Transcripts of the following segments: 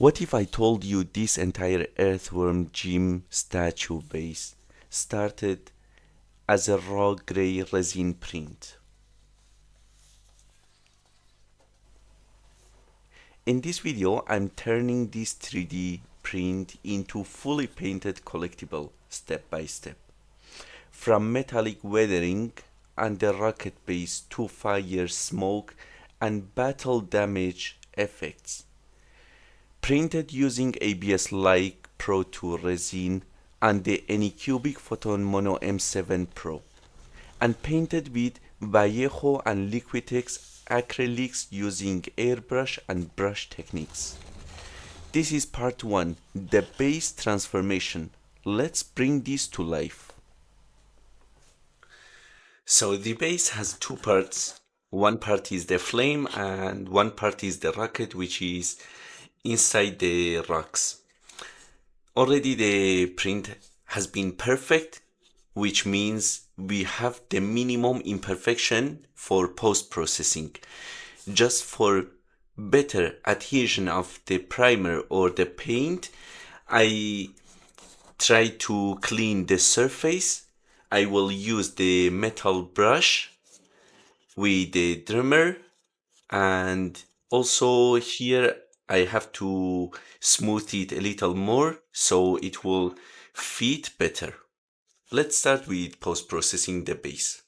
What if I told you this entire Earthworm Jim statue base started as a raw gray resin print? In this video, I'm turning this 3D print into fully painted collectible step by step. From metallic weathering and the rocket base to fire, smoke, and battle damage effects. Printed using ABS-like Pro 2 resin and the Anycubic Photon Mono M7 Pro, and painted with Vallejo and Liquitex acrylics using airbrush and brush techniques. This is part 1, the base transformation. Let's bring this to life. So the base has two parts. One part is the flame and one part is the rocket, which is inside the rocks. Already the print has been perfect, which means we have the minimum imperfection for post-processing. Just for better adhesion of the primer or the paint, I try to clean the surface. I will use the metal brush with the drummer, and also here I have to smooth it a little more so it will fit better. Let's start with post-processing the base.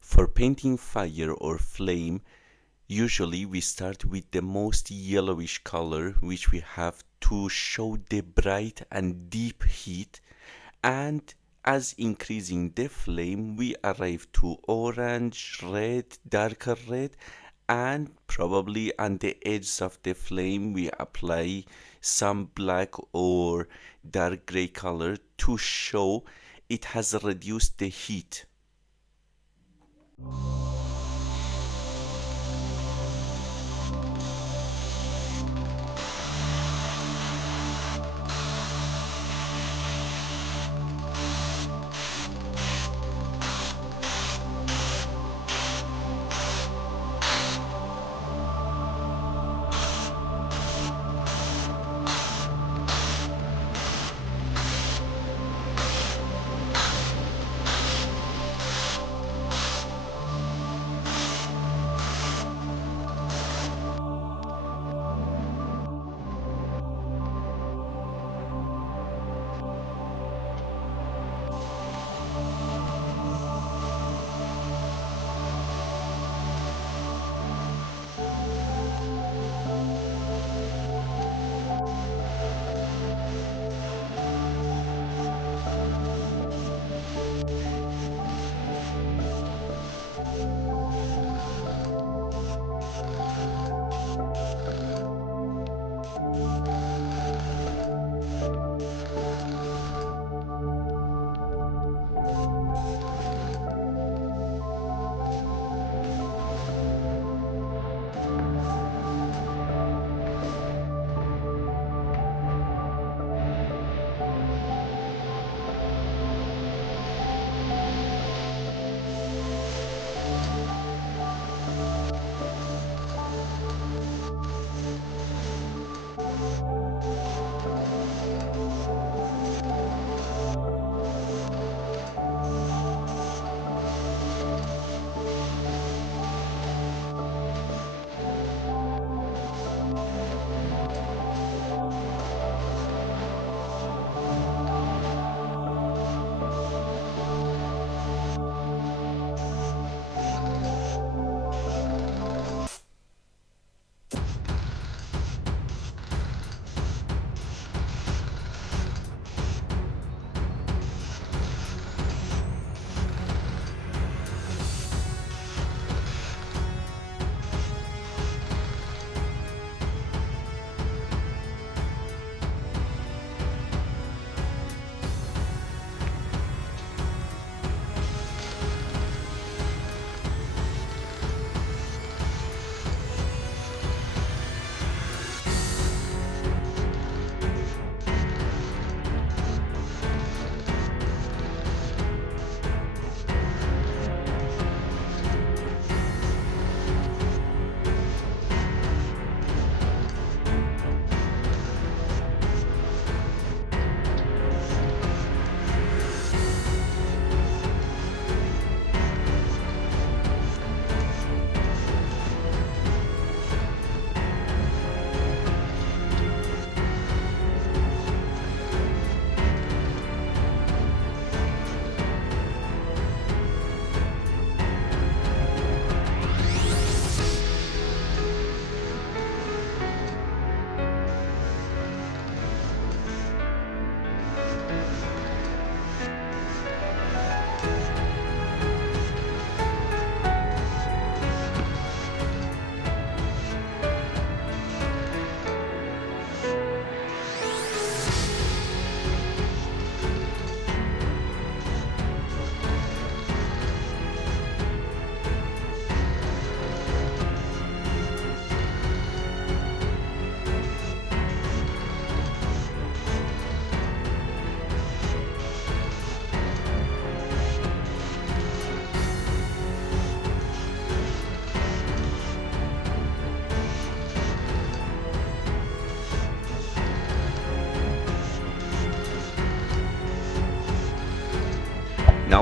For painting fire or flame, usually we start with the most yellowish color, which we have to show the bright and deep heat, and as increasing the flame we arrive to orange, red, darker red, and probably on the edges of the flame we apply some black or dark gray color to show it has reduced the heat.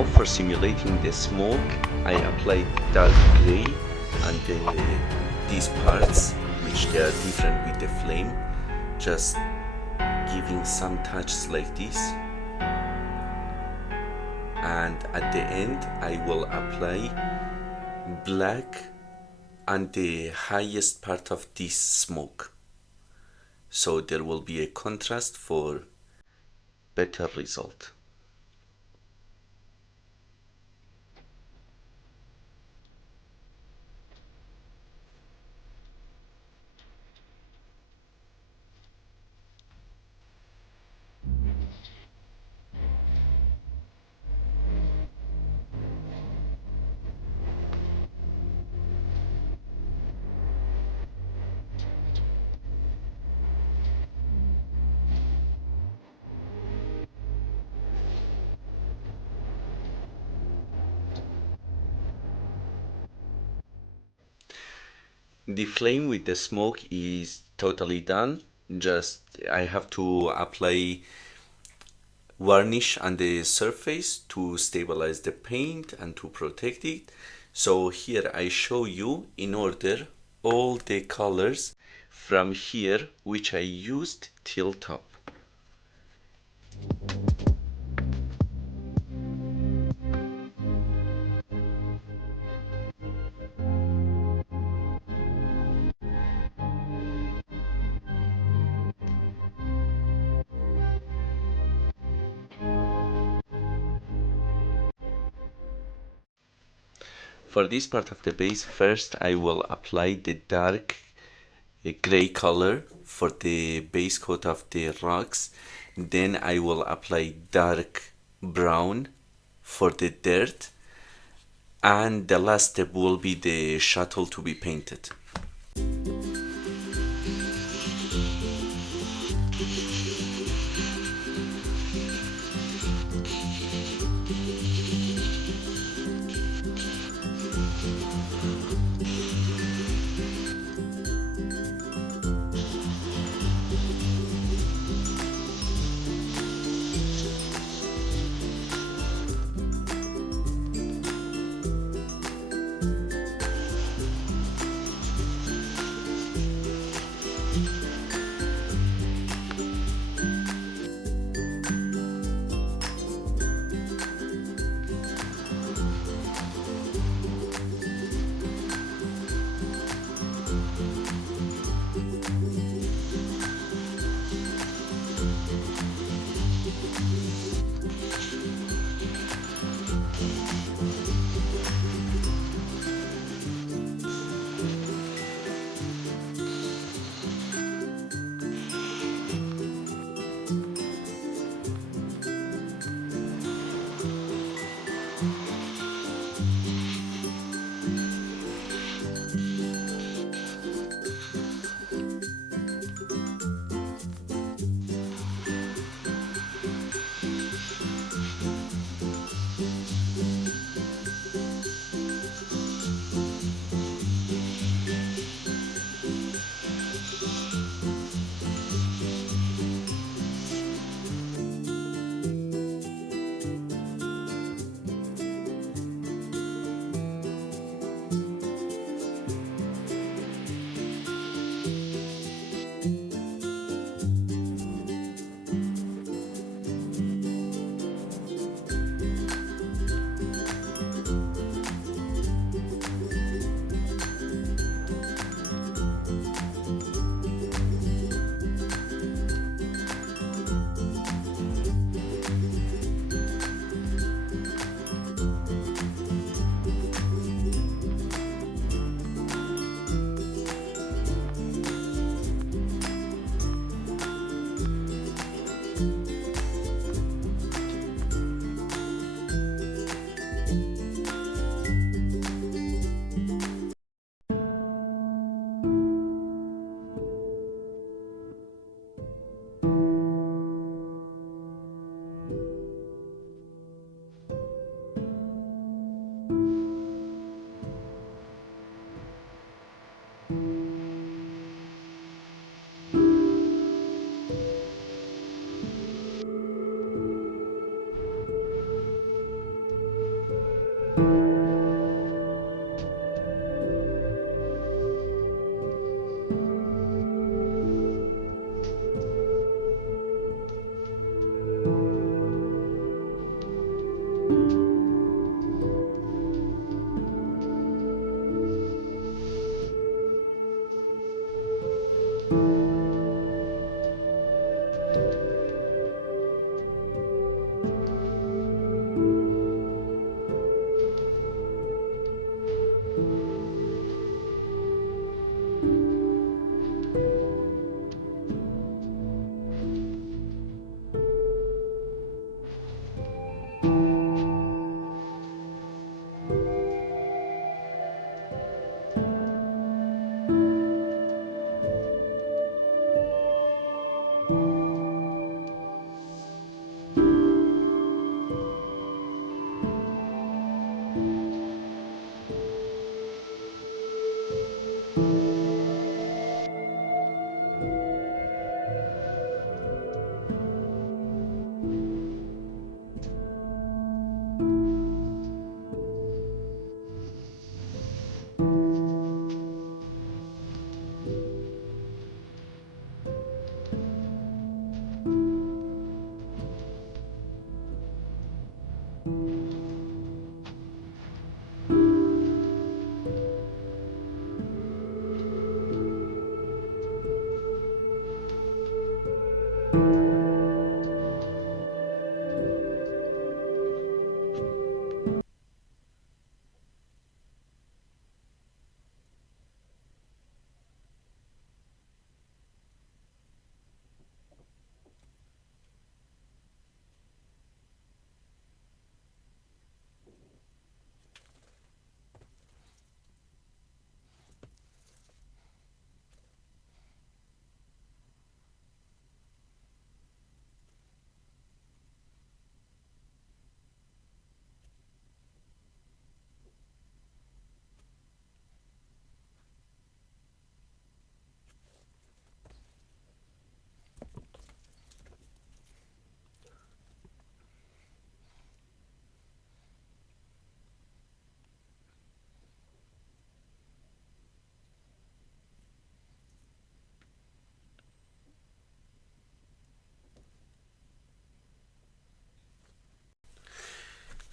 Now for simulating the smoke, I applied dark gray on these parts, which they are different with the flame, just giving some touches like this. And at the end I will apply black on the highest part of this smoke, so there will be a contrast for better result. The flame with the smoke is totally done. Just I have to apply varnish on the surface to stabilize the paint and to protect it. So here I show you in order all the colors from here which I used till top. For this part of the base, first I will apply the dark gray color for the base coat of the rocks. Then I will apply dark brown for the dirt. And the last step will be the shuttle to be painted.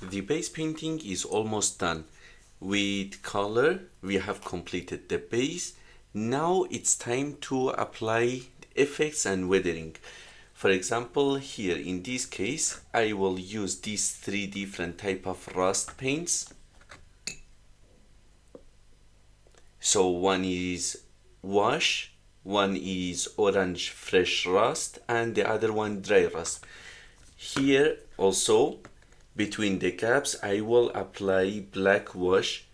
The base painting is almost done. With color, we have completed the base. Now it's time to apply effects and weathering. For example, here in this case, I will use these three different type of rust paints. So one is wash, one is orange fresh rust, and the other one dry rust. Here also, between the gaps, I will apply black wash